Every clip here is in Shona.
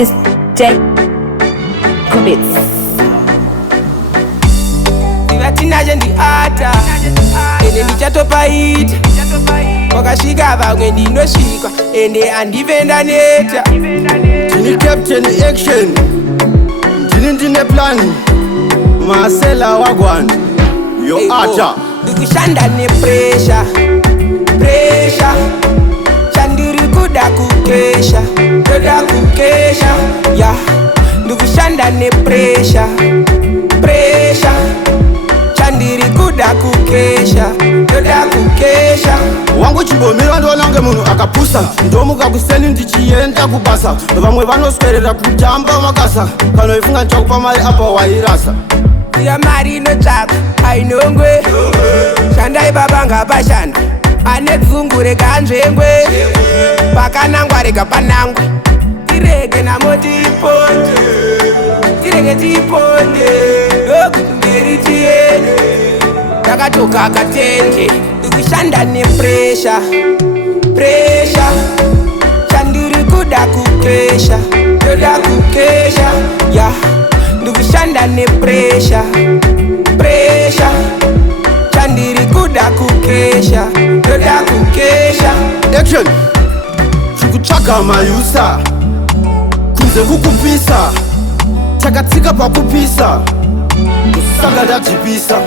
It's Jacobits. Tinaje ndi ata ende ndichatopaita wakasvika vamwe ndinosvika ende andivenda neta. Ndini captain action, ndine plan, Marcela wagwan, yo ata. Ndikushanda nepressure, chandiri kuda kukesha, yeah. Ndikushanda nepressure, chandiri kuda kukesha, wangu chimbomira ndonange munhu akapusa ndomuka kuseni ndichienda kubasa vamwe vanoswerera kutamba makasa kana ifunga ndichakupa mari apa wairasa iya mari inotsvaka ainongwe shandai baba ngapashanda ane dzungu rega anzvengwe pakanangwa rega panangwe tirege namo tiponde ndokumberi tiende takatoka katende. Ndikushanda nepressure, chandiri kuda kukesha, yeah. Ndikushanda nepressure, chandiri kuda kukesha, action chikutsvaga mayusa kunze kukupisa takatsika pakupisa kusanga ndadzipisa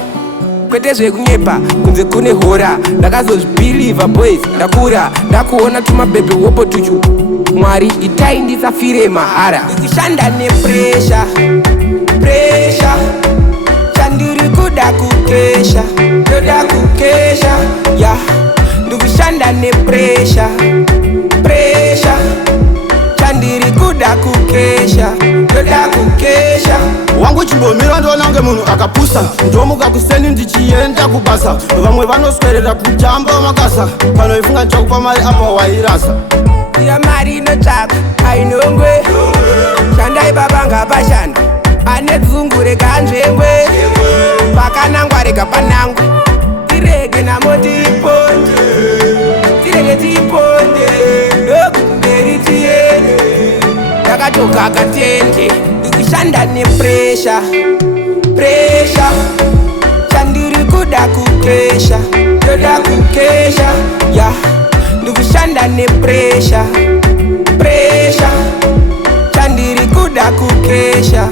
kwete zvekunyepa kunze kune hora ndakazozvibhiliva boys ndakura ndakuona tumabhebhe wopo tuchu mwari itai ndisafire mahara. Ndikushanda nepressure, chandiri kuda kukesha, yeah. Ndikushanda nepressure, chandiri kuda kukesha, wangu chimbomira ndonange munhu akapusa ndomuka kuseni ndichienda kubasa vamwe vanoswerera kutamba makasa kana ifunga ndichakupa mari apa wairasa iya mari inotsvaka ainongwe shandai baba ngapashanda ane dzungu rega anzvengwe pakanangwa rega panangwe tirege namo tiponde ndokumberi tiende takatoka katende. Ndikushanda nepressure, chandiri kuda kukesha, yeah. Ndikushanda nepressure, chandiri kuda kukesha,